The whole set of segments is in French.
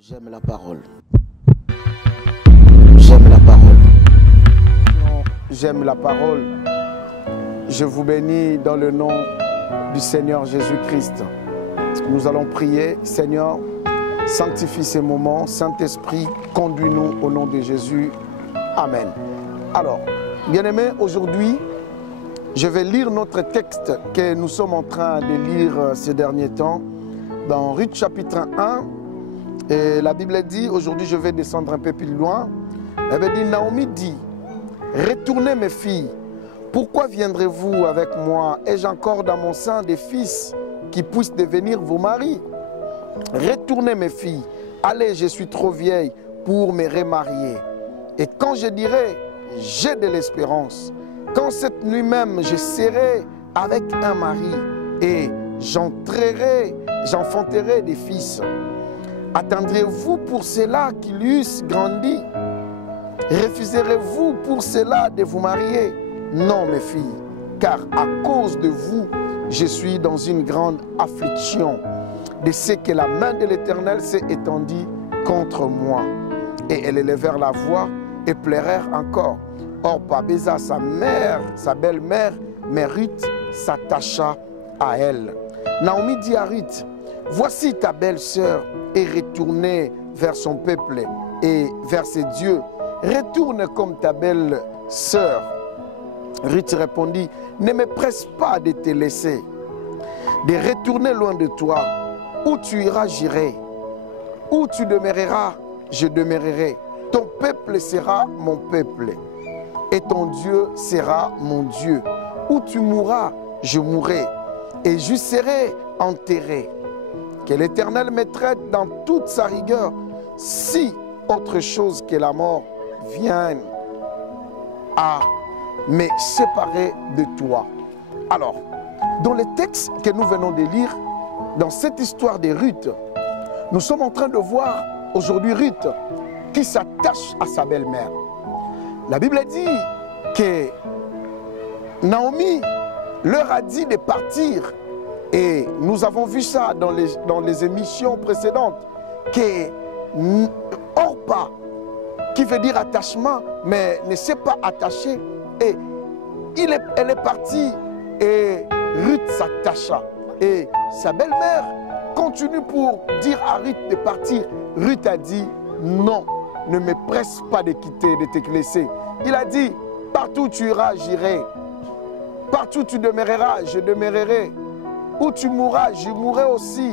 J'aime la parole. J'aime la parole. J'aime la parole. Je vous bénis dans le nom du Seigneur Jésus-Christ. Nous allons prier. Seigneur, sanctifie ces moments. Saint-Esprit, conduis-nous au nom de Jésus. Amen. Alors, bien-aimés, aujourd'hui, je vais lire notre texte que nous sommes en train de lire ces derniers temps dans Ruth chapitre 1. Et la Bible dit, aujourd'hui je vais descendre un peu plus loin. Elle dit, Naomi dit, retournez mes filles, pourquoi viendrez-vous avec moi? Ai-je encore dans mon sein des fils qui puissent devenir vos maris? Retournez mes filles, allez, je suis trop vieille pour me remarier. Et quand je dirai, j'ai de l'espérance, quand cette nuit même je serai avec un mari et j'enfanterai des fils, attendrez-vous pour cela qu'ils eussent grandi? Refuserez-vous pour cela de vous marier? Non, mes filles, car à cause de vous, je suis dans une grande affliction de ce que la main de l'Éternel s'est étendue contre moi. Et elles élevèrent la voix et pleurèrent encore. Orpa baisa sa mère, sa belle-mère, mais Ruth s'attacha à elle. Naomi dit à Ruth, voici ta belle-sœur est retournée vers son peuple et vers ses dieux. Retourne comme ta belle-sœur. Ruth répondit, ne me presse pas de te laisser, de retourner loin de toi. Où tu iras, j'irai. Où tu demeureras, je demeurerai. Ton peuple sera mon peuple et ton Dieu sera mon Dieu. Où tu mourras, je mourrai et je serai enterré. Que l'Éternel me traite dans toute sa rigueur, si autre chose que la mort vienne à me séparer de toi. Alors, dans le texte que nous venons de lire, dans cette histoire de Ruth, nous sommes en train de voir aujourd'hui Ruth qui s'attache à sa belle-mère. La Bible dit que Naomi leur a dit de partir. Et nous avons vu ça dans les émissions précédentes, que Orpa, qui veut dire attachement, mais ne s'est pas attaché. Et elle est partie et Ruth s'attacha. Et sa belle-mère continue pour dire à Ruth de partir. Ruth a dit non, ne me presse pas de quitter, de te laisser. Il a dit, partout où tu iras, j'irai. Partout où tu demeureras, je demeurerai. Où tu mourras, je mourrai aussi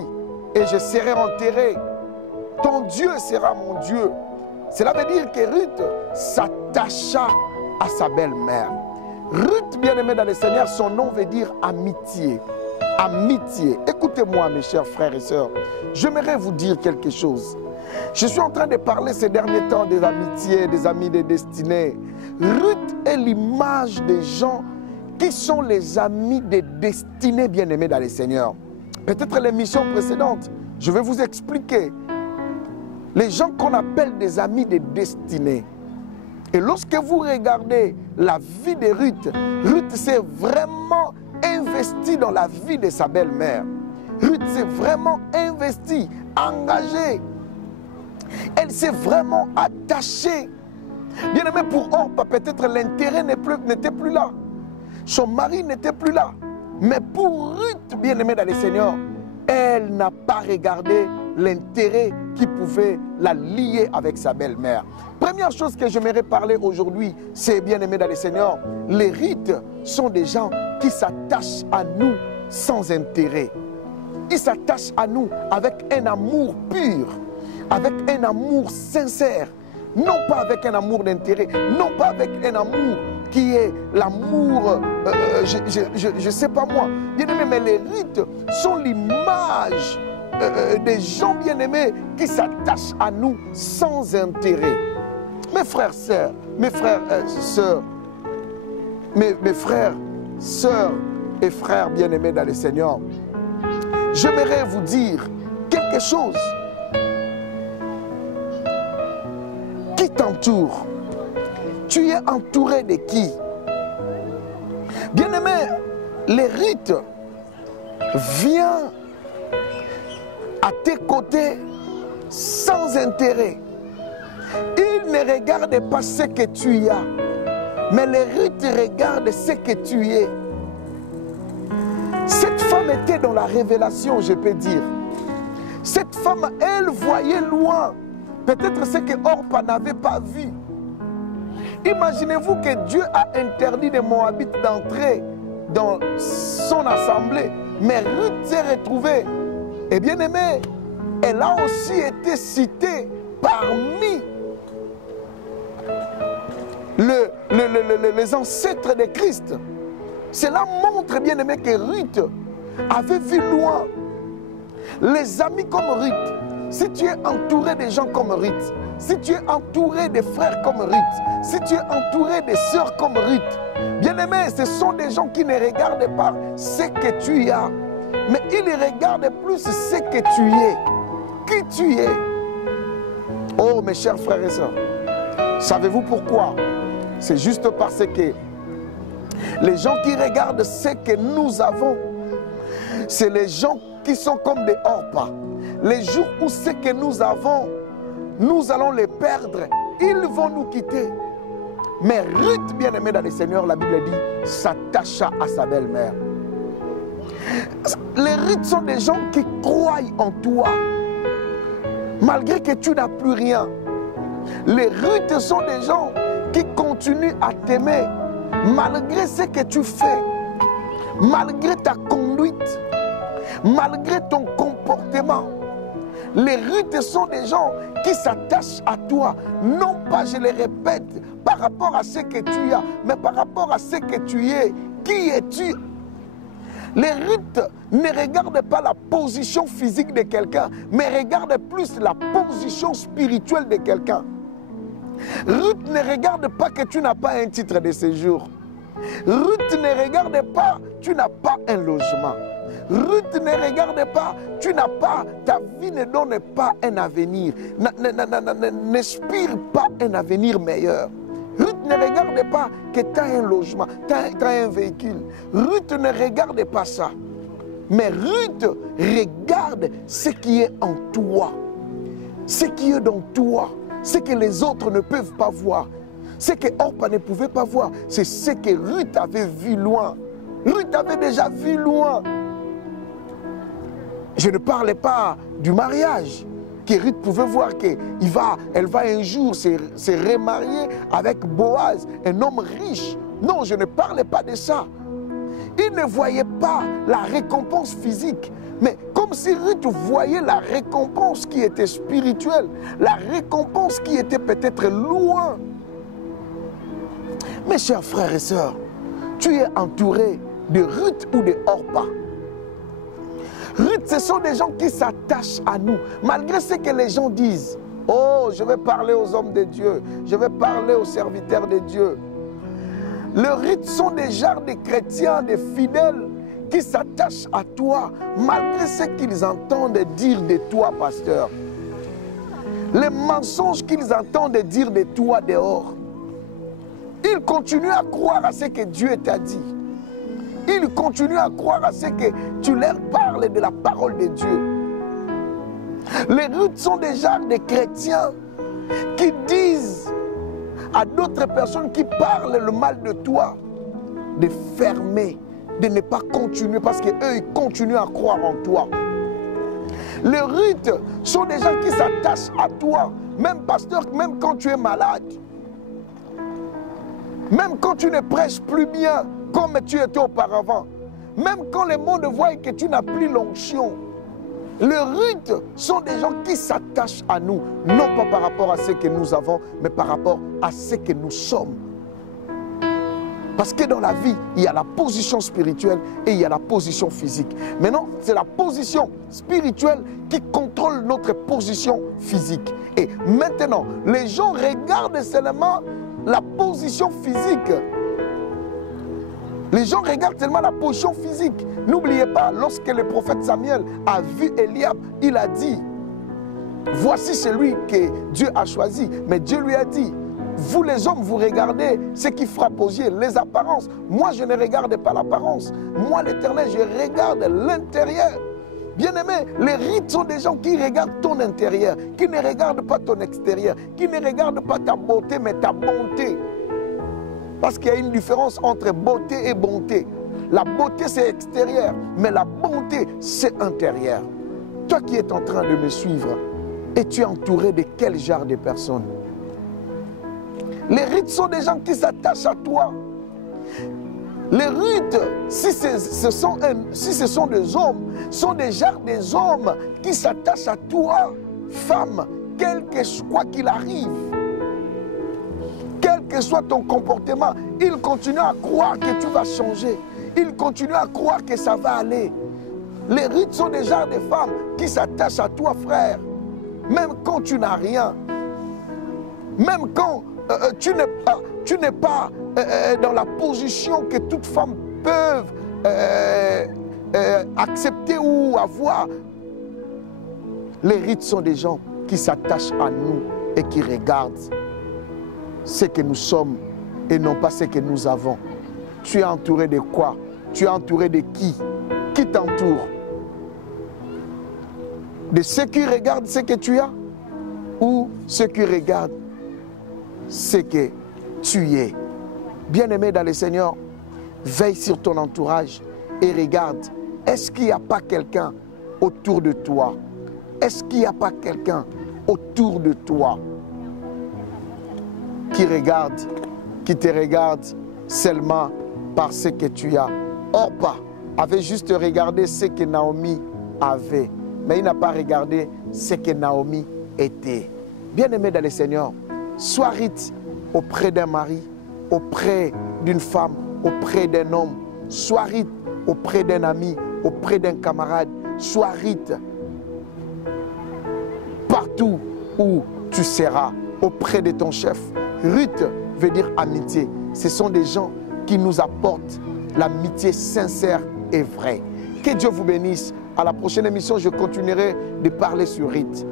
et je serai enterré. Ton Dieu sera mon Dieu. Cela veut dire que Ruth s'attacha à sa belle-mère. Ruth, bien-aimée dans le Seigneur, son nom veut dire amitié. Amitié. Écoutez-moi, mes chers frères et sœurs. J'aimerais vous dire quelque chose. Je suis en train de parler ces derniers temps des amitiés, des amis de destinée. Ruth est l'image des gens qui sont les amis des destinées bien-aimés dans le Seigneur. Peut-être l'émission précédente, je vais vous expliquer. Les gens qu'on appelle des amis des destinées. Et lorsque vous regardez la vie de Ruth, Ruth s'est vraiment investie dans la vie de sa belle-mère. Ruth s'est vraiment investie, engagée. Elle s'est vraiment attachée. Bien-aimé, pour Orpa, peut-être l'intérêt n'était plus là. Son mari n'était plus là. Mais pour Ruth, bien-aimée dans le Seigneur, elle n'a pas regardé l'intérêt qui pouvait la lier avec sa belle-mère. Première chose que j'aimerais parler aujourd'hui, c'est, bien-aimé dans le Seigneur, les rites sont des gens qui s'attachent à nous sans intérêt. Ils s'attachent à nous avec un amour pur, avec un amour sincère. Non pas avec un amour d'intérêt, non pas avec un amour qui est l'amour, je ne sais pas moi. Bien-aimés, mais les rites sont l'image des gens bien-aimés qui s'attachent à nous sans intérêt. Mes frères, sœurs, mes frères, sœurs, mes frères, sœurs et frères bien-aimés dans le Seigneur, j'aimerais vous dire quelque chose. Qui t'entoure? Tu es entouré de qui? Bien-aimé, les rites viennent à tes côtés sans intérêt. Il ne regarde pas ce que tu as, mais les Ruth regardent ce que tu es. Cette femme était dans la révélation, je peux dire. Cette femme, elle voyait loin, peut-être ce que Orpa n'avait pas vu. Imaginez-vous que Dieu a interdit les Moabites d'entrer dans son assemblée, mais Ruth s'est retrouvée. Et bien aimé, elle a aussi été citée parmi les ancêtres de Christ. Cela montre, bien aimé, que Ruth avait vu loin. Les amis comme Ruth, si tu es entouré de gens comme Ruth, si tu es entouré de frères comme Ruth, si tu es entouré de sœurs comme Ruth, bien aimé, ce sont des gens qui ne regardent pas ce que tu as, mais ils regardent plus ce que tu es, qui tu es. Oh mes chers frères et sœurs, savez-vous pourquoi? C'est juste parce que les gens qui regardent ce que nous avons, c'est les gens qui sont comme des Orpa. Les jours où ce que nous avons, nous allons les perdre, ils vont nous quitter. Mais Ruth, bien aimée dans le Seigneur, la Bible dit, s'attacha à sa belle-mère. Les Ruth sont des gens qui croient en toi, malgré que tu n'as plus rien. Les Ruth sont des gens qui continuent à t'aimer, malgré ce que tu fais, malgré ta conduite, malgré ton comportement. Les Ruth sont des gens qui s'attachent à toi, non pas, je le répète, par rapport à ce que tu as, mais par rapport à ce que tu es. Qui es-tu? Les Ruth ne regardent pas la position physique de quelqu'un, mais regardent plus la position spirituelle de quelqu'un. Ruth ne regarde pas que tu n'as pas un titre de séjour. Ruth ne regarde pas que tu n'as pas un logement. Ruth ne regarde pas, tu n'as pas, ta vie ne donne pas un avenir, n'inspire pas un avenir meilleur. Ruth ne regarde pas que tu as un logement, tu as un véhicule. Ruth ne regarde pas ça. Mais Ruth regarde ce qui est en toi, ce qui est dans toi, ce que les autres ne peuvent pas voir. Ce que Orpa ne pouvait pas voir, c'est ce que Ruth avait vu loin. Ruth avait déjà vu loin. Je ne parlais pas du mariage, que Ruth pouvait voir qu'elle va un jour se remarier avec Boaz, un homme riche. Non, je ne parlais pas de ça. Il ne voyait pas la récompense physique, mais comme si Ruth voyait la récompense qui était spirituelle, la récompense qui était peut-être loin. Mes chers frères et sœurs, tu es entouré de Ruth ou de Orpa. Ruth, ce sont des gens qui s'attachent à nous, malgré ce que les gens disent. Oh, je vais parler aux hommes de Dieu, je vais parler aux serviteurs de Dieu. Les Ruth sont des genres de chrétiens, de fidèles, qui s'attachent à toi, malgré ce qu'ils entendent dire de toi, pasteur. Les mensonges qu'ils entendent dire de toi dehors. Ils continuent à croire à ce que Dieu t'a dit. Ils continuent à croire à ce que tu leur parles de la parole de Dieu. Les Ruth sont des genres de chrétiens qui disent à d'autres personnes qui parlent le mal de toi de fermer, de ne pas continuer parce qu'eux, ils continuent à croire en toi. Les Ruth sont des gens qui s'attachent à toi, même pasteur, même quand tu es malade. Même quand tu ne prêches plus bien comme tu étais auparavant. Même quand le monde voit que tu n'as plus l'onction. Les Ruth sont des gens qui s'attachent à nous, non pas par rapport à ce que nous avons, mais par rapport à ce que nous sommes. Parce que dans la vie, il y a la position spirituelle et il y a la position physique. Maintenant, c'est la position spirituelle qui contrôle notre position physique. Et maintenant, les gens regardent seulement la position physique. Les gens regardent seulement la position physique. N'oubliez pas, lorsque le prophète Samuel a vu Eliab, il a dit, voici celui que Dieu a choisi. Mais Dieu lui a dit, vous les hommes, vous regardez ce qui frappe aux yeux, les apparences. Moi, je ne regarde pas l'apparence. Moi, l'Éternel, je regarde l'intérieur. Bien-aimé, les rites sont des gens qui regardent ton intérieur, qui ne regardent pas ton extérieur, qui ne regardent pas ta beauté, mais ta bonté. Parce qu'il y a une différence entre beauté et bonté. La beauté, c'est extérieur, mais la bonté, c'est intérieur. Toi qui es en train de me suivre, es-tu entouré de quel genre de personnes? Les rites sont des gens qui s'attachent à toi. Les rites, si ce sont des hommes, sont déjà des hommes qui s'attachent à toi, femme, quoi qu'il arrive. Quel que soit ton comportement, ils continuent à croire que tu vas changer. Ils continuent à croire que ça va aller. Les rites sont déjà des femmes qui s'attachent à toi, frère. Même quand tu n'as rien. Même quand tu n'es pas dans la position que toutes femmes peuvent accepter ou avoir. Les rites sont des gens qui s'attachent à nous et qui regardent ce que nous sommes et non pas ce que nous avons. Tu es entouré de quoi? Tu es entouré de qui? Qui t'entoure? De ceux qui regardent ce que tu as ou ceux qui regardent ce que tu es? Bien-aimé dans le Seigneur, veille sur ton entourage et regarde, est-ce qu'il n'y a pas quelqu'un autour de toi? Est-ce qu'il n'y a pas quelqu'un autour de toi qui te regarde seulement par ce que tu as? Orpa avait juste regardé ce que Naomi avait, mais il n'a pas regardé ce que Naomi était. Bien-aimé dans le Seigneur, sois rite auprès d'un mari, auprès d'une femme, auprès d'un homme. Sois rite auprès d'un ami, auprès d'un camarade. Sois rite partout où tu seras, auprès de ton chef. Rite veut dire amitié. Ce sont des gens qui nous apportent l'amitié sincère et vraie. Que Dieu vous bénisse. À la prochaine émission, je continuerai de parler sur rite.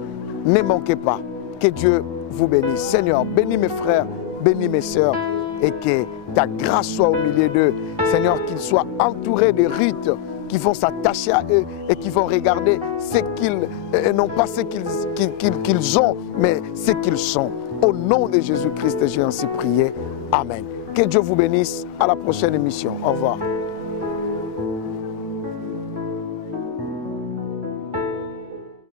Ne manquez pas. Que Dieu vous bénisse. Seigneur, bénis mes frères, bénis mes sœurs et que ta grâce soit au milieu d'eux. Seigneur, qu'ils soient entourés de rites qui vont s'attacher à eux et qui vont regarder ce qu'ils, non pas ce qu'ils ont, mais ce qu'ils sont. Au nom de Jésus-Christ, j'ai ainsi prié. Amen. Que Dieu vous bénisse. À la prochaine émission. Au revoir.